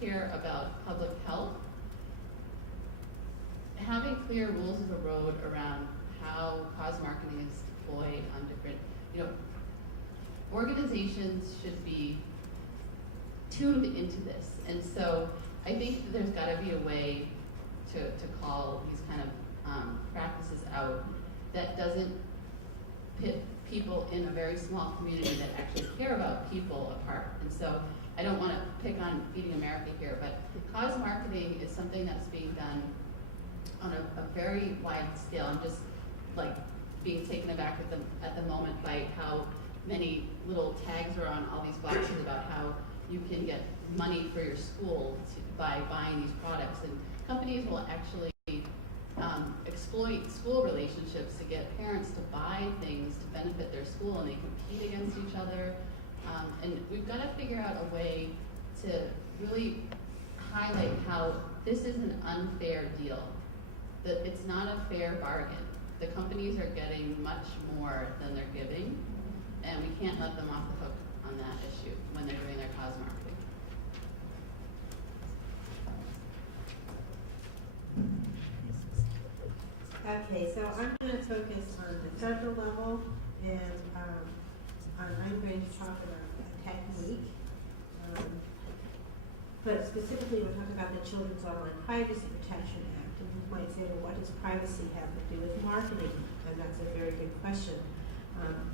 care about public health, having clear rules of the road around how cause marketing is deployed on different, organizations should be tuned into this. And so I think that there's got to be a way to call these kind of practices out that doesn't pit people in a very small community that actually care about people apart. And so I don't want to pick on Feeding America here, but cause marketing is something that's being done on a very wide scale. I'm just like being taken aback at the moment by how many little tags are on all these boxes about how you can get money for your school by buying these products, and companies will actually exploit school relationships to get parents to buy things to benefit their school, and they compete against each other. And we've got to figure out a way to really highlight how this is an unfair deal, that it's not a fair bargain. The companies are getting much more than they're giving, and we can't let them off the hook on that issue when they're doing their cause marketing. Okay, so I'm going to focus on the federal level, and I'm going to talk about a technique. But specifically, we're talking about the Children's Online Privacy Protection Act. And you might say, well, what does privacy have to do with marketing? And that's a very good question.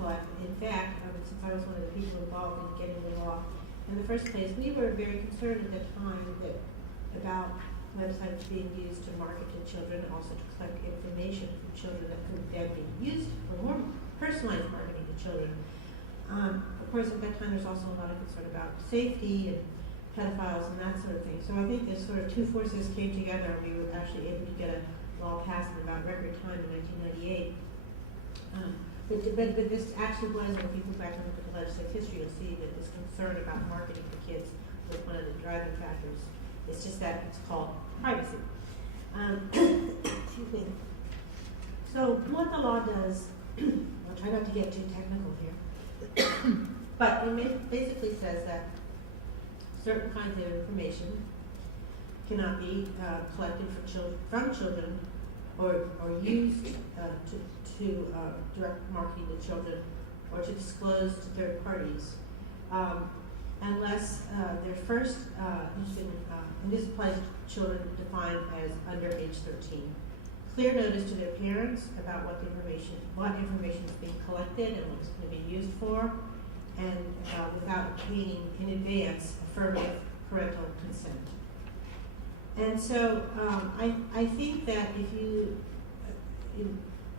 But in fact, since I was one of the people involved in getting the law in the first place, we were very concerned at the time about websites being used to market to children, also to collect information from children that could then be used for more personalized marketing to children. Of course, at that time, there's also a lot of concern about safety and pedophiles and that sort of thing. So I think this sort of two forces came together, and we were actually able to get a law passed in about record time in 1998. But this actually was, when people go back and look at the legislative history, you'll see that this concern about marketing for kids was one of the driving factors. It's just that it's called privacy. Excuse me. So what the law does, I'll try not to get too technical here, but it basically says that certain kinds of information cannot be collected from children or used to direct marketing to children or to disclose to third parties unless they're first and this applies to children defined as under age 13. Clear notice to their parents about what information is being collected and what it's going to be used for, and without obtaining in advance affirmative parental consent. And so I think that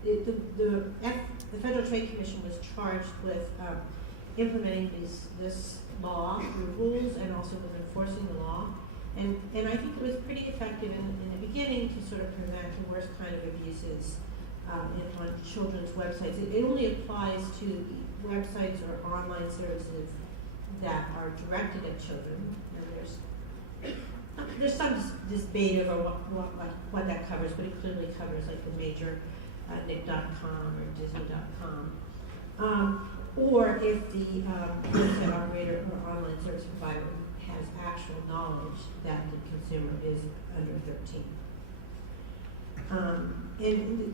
the Federal Trade Commission was charged with implementing this law, the rules, and also with enforcing the law. And I think it was pretty effective in the beginning to sort of prevent the worst kind of abuses on children's websites. It only applies to websites or online services that are directed at children. And there's some debate over what that covers, but it clearly covers like the major Nick.com or Disney.com. Or if the website operator or online service provider has actual knowledge that the consumer is under 13. And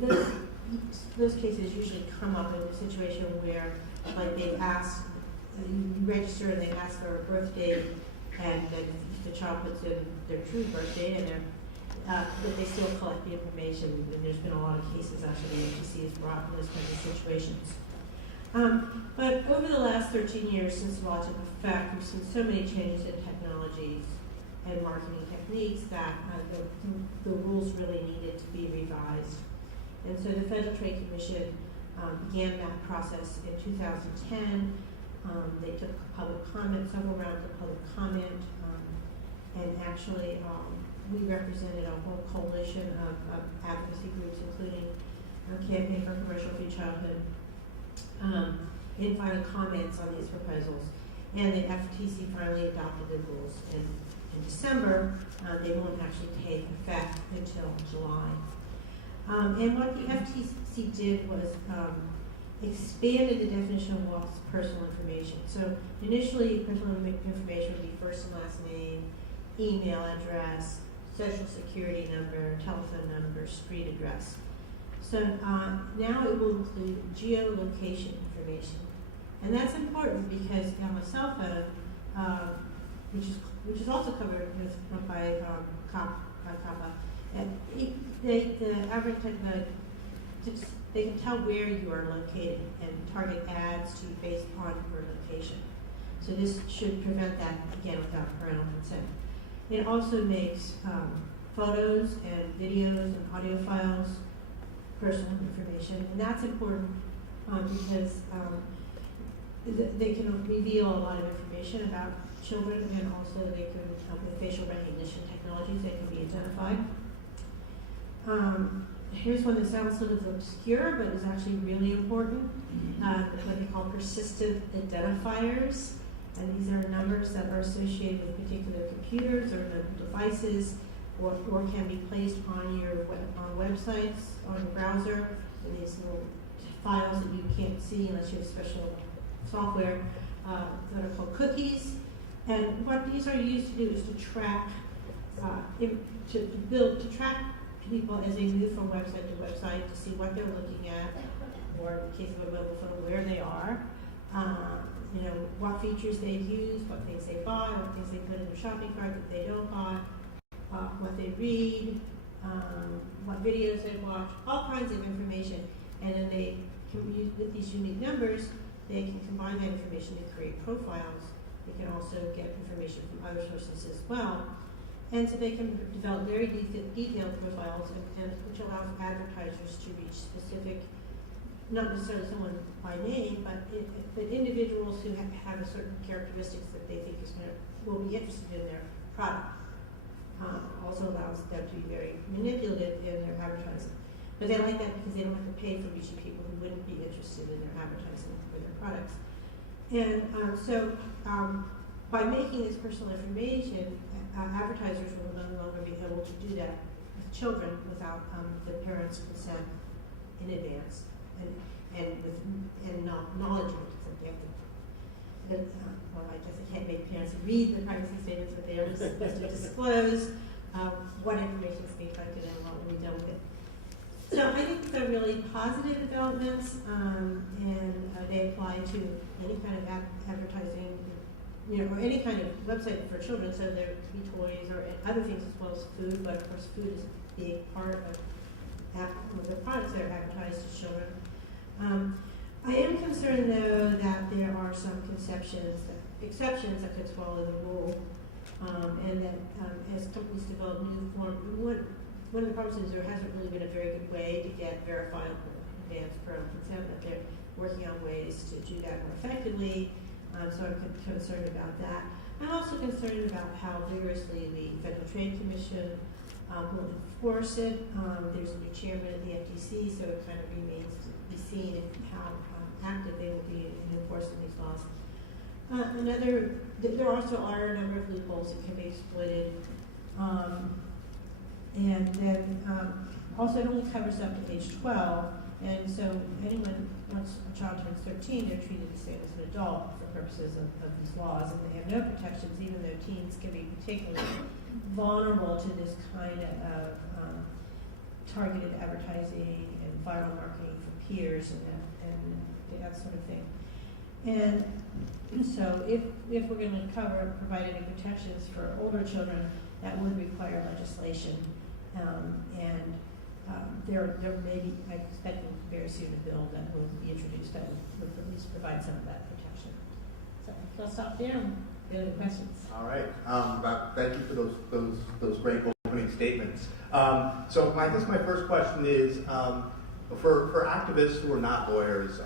those cases usually come up in a situation where, like, they've asked, you register and they ask for a birth date, and then the child puts in their true birth date, and but they still collect the information. And there's been a lot of cases actually the FTC has brought in those kinds of situations. But over the last 13 years since the law took effect, we've seen so many changes in technologies and marketing techniques that the rules really needed to be revised. And so the Federal Trade Commission began that process in 2010. They took public comment, several rounds of public comment, and actually we represented a whole coalition of advocacy groups, including Campaign for Commercial-Free Childhood, in final comments on these proposals. And the FTC finally adopted the rules in December. They won't actually take effect until July. And what the FTC did was expanded the definition of what's personal information. So initially, personal information would be first and last name, email address, social security number, telephone number, street address. So now it will include geolocation information. And that's important because on a cell phone, which is also covered by COPPA, they can tell where you are located and target ads to you based on your location. So this should prevent that, again, without parental consent. It also makes photos and videos and audio files personal information, and that's important because they can reveal a lot of information about children, and also they can, with facial recognition technologies, they can be identified. Here's one that sounds sort of obscure, but is actually really important. What they call persistent identifiers. And these are numbers that are associated with particular computers or devices, or can be placed on your on websites, on your browser, in these little files that you can't see unless you have special software that are called cookies. And what these are used to do is to track, to track people as they move from website to website, to see what they're looking at, or in the case of a mobile phone, where they are. What features they use, what things they buy, what things they put in their shopping cart that they don't buy, what they read, what videos they watch, all kinds of information. And then they can use, with these unique numbers, they can combine that information to create profiles. They can also get information from other sources as well. And so they can develop very detailed profiles, and which allows advertisers to reach specific, not necessarily someone by name, but individuals who have a certain characteristics that they think will be interested in their product. Also allows them to be very manipulative in their advertising. But they like that because they don't have to pay for reaching people who wouldn't be interested in their advertising for their products. And by making this personal information, advertisers will no longer be able to do that with children without the parents' consent in advance. And knowledge of it, they have to, I guess I can't make parents read the privacy statements, but they are supposed to disclose what information is being collected and what will be done with it. So I think they're really positive developments, and they apply to any kind of advertising, or any kind of website for children. So there could be toys or other things as well as food, but of course food is a big part of the products that are advertised to children. I am concerned, though, that there are some exceptions that could swallow the rule, and that as companies develop new forms, one of the problems is there hasn't really been a very good way to get verifiable advanced parental consent, but they're working on ways to do that more effectively, so I'm concerned about that. I'm also concerned about how vigorously the Federal Trade Commission will enforce it. There's a new chairman at the FTC, so it kind of remains to be seen how active they will be in enforcing these laws. There also are a number of loopholes that can be exploited. And then also it only covers up to age 12, and so anyone, once a child turns 13, they're treated the same as an adult for purposes of these laws, and they have no protections, even though teens can be particularly vulnerable to this kind of targeted advertising and viral marketing for peers and that sort of thing. And so if we're going to provide any protections for older children, that would require legislation. There may be, I expect very soon, a bill that will be introduced that would at least provide some of that protection. So I'll stop there. Any questions? All right. Thank you for those great opening statements. So I guess my first question is, for activists who are not lawyers,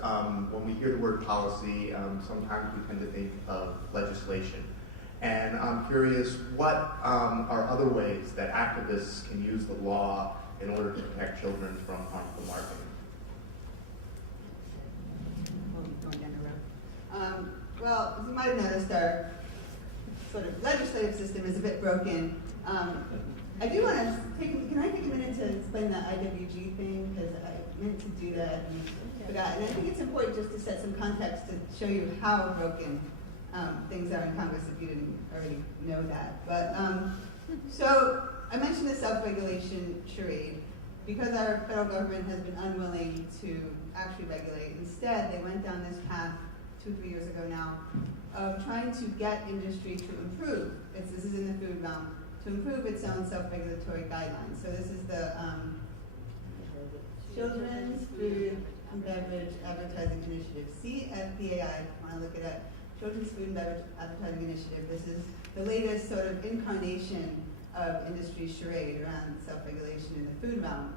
when we hear the word policy, sometimes we tend to think of legislation. And I'm curious, what are other ways that activists can use the law in order to protect children from harmful marketing? Going down the road. Well, as you might have noticed, our sort of legislative system is a bit broken. I do want to can I take a minute to explain the IWG thing? Because I meant to do that and forgot. And I think it's important just to set some context to show you how broken things are in Congress if you didn't already know that. But so I mentioned the self-regulation charade because our federal government has been unwilling to actually regulate. Instead, they went down this path 2-3 years ago now of trying to get industry to improve. This is in the food realm, to improve its own self-regulatory guidelines. So this is the Children's Food and Beverage Advertising Initiative, CFPAI, if you want to look it up. Children's Food and Beverage Advertising Initiative. This is the latest sort of incarnation of industry charade around self-regulation in the food realm.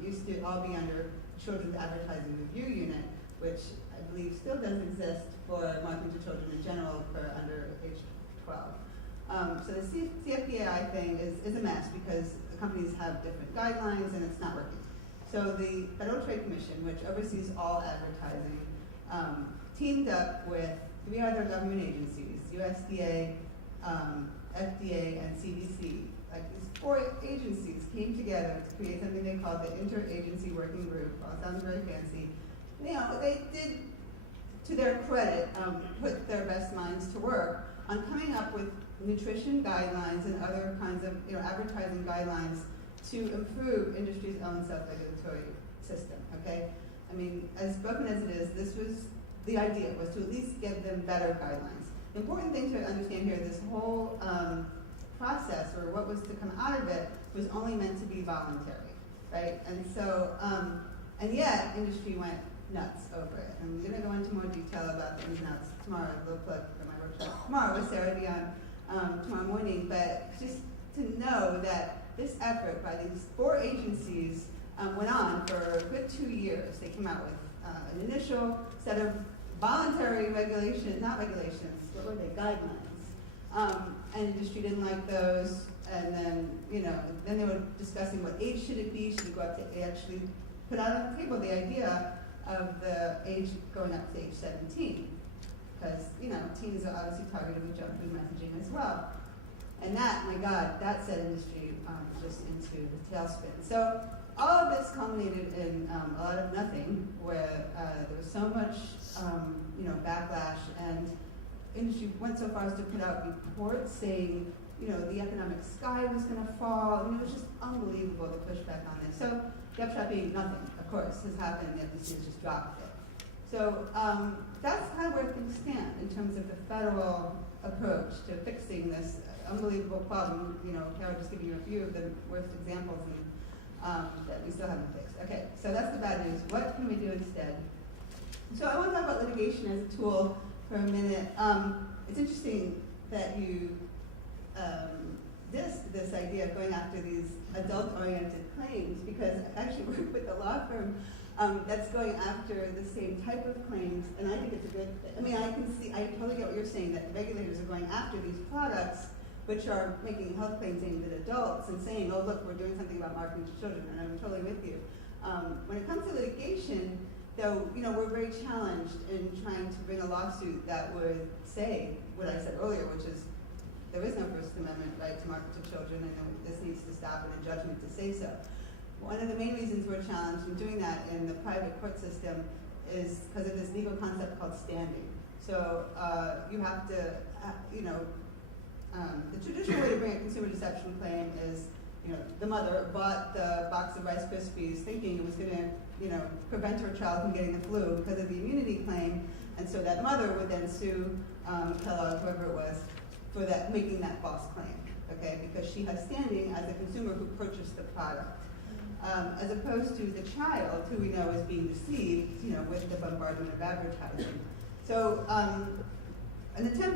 It used to all be under Children's Advertising Review Unit, which I believe still does exist for marketing to children in general for under age 12. So the CFPAI thing is a mess because the companies have different guidelines and it's not working. So the Federal Trade Commission, which oversees all advertising, teamed up with 3 other government agencies, USDA, FDA, and CDC. Like these 4 agencies came together to create something they called the Interagency Working Group. Well, it sounds very fancy. You know, they did, to their credit, put their best minds to work on coming up with nutrition guidelines and other kinds of advertising guidelines to improve industry's own self-regulatory system, okay? I mean, as broken as it is, this was the idea, was to at least give them better guidelines. The important thing to understand here, this whole process, or what was to come out of it, was only meant to be voluntary, right? And so, and yet, industry went nuts over it. I'm gonna go into more detail about the ins and outs tomorrow, a little plug for my workshop tomorrow with Sarah Dion tomorrow morning, but just to know that this effort by these 4 agencies went on for a good 2 years. They came out with an initial set of voluntary regulations, not regulations, what were they, guidelines. And industry didn't like those, and then, then they were discussing what age should it be, should it go up to, they actually put out on the table the idea of the age going up to age 17. Because, teens are obviously targeted with junk food messaging as well. And that, my God, that set industry just into the tailspin. So all of this culminated in a lot of nothing, where there was so much, backlash, and industry went so far as to put out reports saying, the economic sky was going to fall. I mean, it was just unbelievable the pushback on this. So the upshot being nothing, of course, has happened. The FTC has just dropped it. So that's kind of where things stand in terms of the federal approach to fixing this unbelievable problem. Carol just giving you a few of the worst examples that we still haven't fixed. Okay, so that's the bad news. What can we do instead? So I want to talk about litigation as a tool for a minute. It's interesting that you dissed this idea of going after these adult-oriented claims, because I actually work with a law firm that's going after the same type of claims, and I think it's a good thing. I mean, I totally get what you're saying, that regulators are going after these products which are making health claims aimed at adults and saying, oh, look, we're doing something about marketing to children, and I'm totally with you. When it comes to litigation, though, we're very challenged in trying to bring a lawsuit that would say what I said earlier, which is there is no First Amendment right to market to children, and this needs to stop, and a judgment to say so. One of the main reasons we're challenged in doing that in the private court system is because of this legal concept called standing. So you have to, the traditional way to bring a consumer deception claim is, the mother bought the box of Rice Krispies thinking it was going to, prevent her child from getting the flu because of the immunity claim, and so that mother would then sue Kellogg, whoever it was, for that, making that false claim, okay, because she has standing as a consumer who purchased the product, as opposed to the child, who we know is being deceived, with the bombardment of advertising. So an attempt